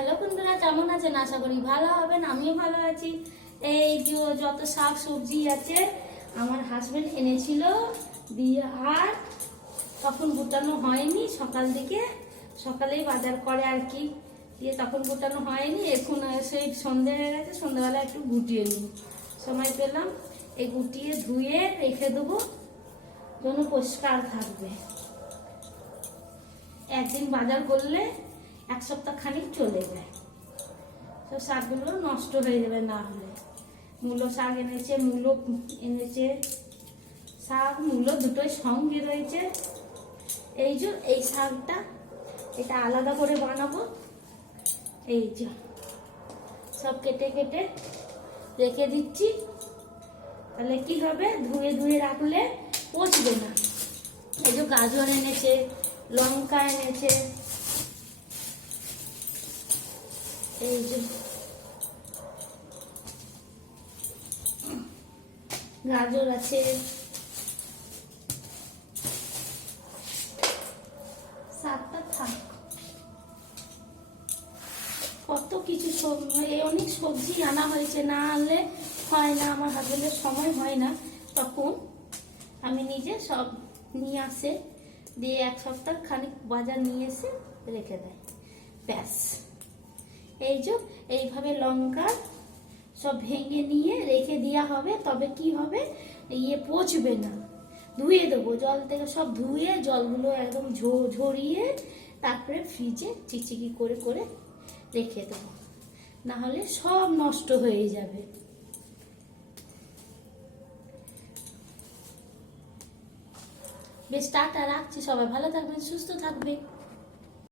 Hello বন্ধুরা, কেমন আছেন? আশা করি ভালো হবেন। আমিও ভালো আছি। এই যে যত শাক সবজি আছে আমার হাজবেন্ড এনেছিল দিয়ে, আর তখন গুটানো হয়নি। সকাল দিকে সকালেই বাজার করে আর কি, দিয়ে তখন গুটানো হয়নি। এখন সেই সন্ধে হয়ে গেছে, সন্ধ্যাবেলা একটু গুটিয়ে নিই, সময় পেলাম। এই গুটিয়ে ধুয়ে রেখে দেবো, যেন পরিষ্কার থাকবে। একদিন বাজার করলে এক সপ্তাহ খানিক চলে যায়, সব শাকগুলো নষ্ট হয়ে যাবে না হলে। মূলো শাক এনেছে, মূলো এনেছে, শাক মূলো দুটোই সঙ্গে রয়েছে। এই যে এই শাকটা, এটা আলাদা করে বানাবো। এই যে সব কেটে কেটে রেখে দিচ্ছি, তাহলে কি হবে, ধুয়ে ধুয়ে রাখলে পচবে না। এই যে গাজর এনেছে, লঙ্কা এনেছে, এই যে গাজর আছে, শাকটা থাক। কত কিছু অনেক সবজি আনা হয়েছে, না আনলে হয় না। আমার হাজবেন্ডের সময় হয় না, তখন আমি নিজে সব নিয়ে আসে, দিয়ে এক সপ্তাহ খানিক বাজার নিয়ে এসে রেখে দেয়, ব্যাস। এই যে এইভাবে লঙ্কা সব ভেঙে নিয়ে রেখে দেওয়া হবে, তবে কি হবে, পচবে না। ধুয়ে দেবো, জল থেকে সব ধুয়ে জলগুলো একদম ঝরিয়ে তারপরে ফ্রিজে চিকচিকি করে করে রেখে দেবো, না হলে সব নষ্ট হয়ে যাবে। বেশ, টাটা, রাখছি। সবাই ভালো থাকবেন, সুস্থ থাকবে।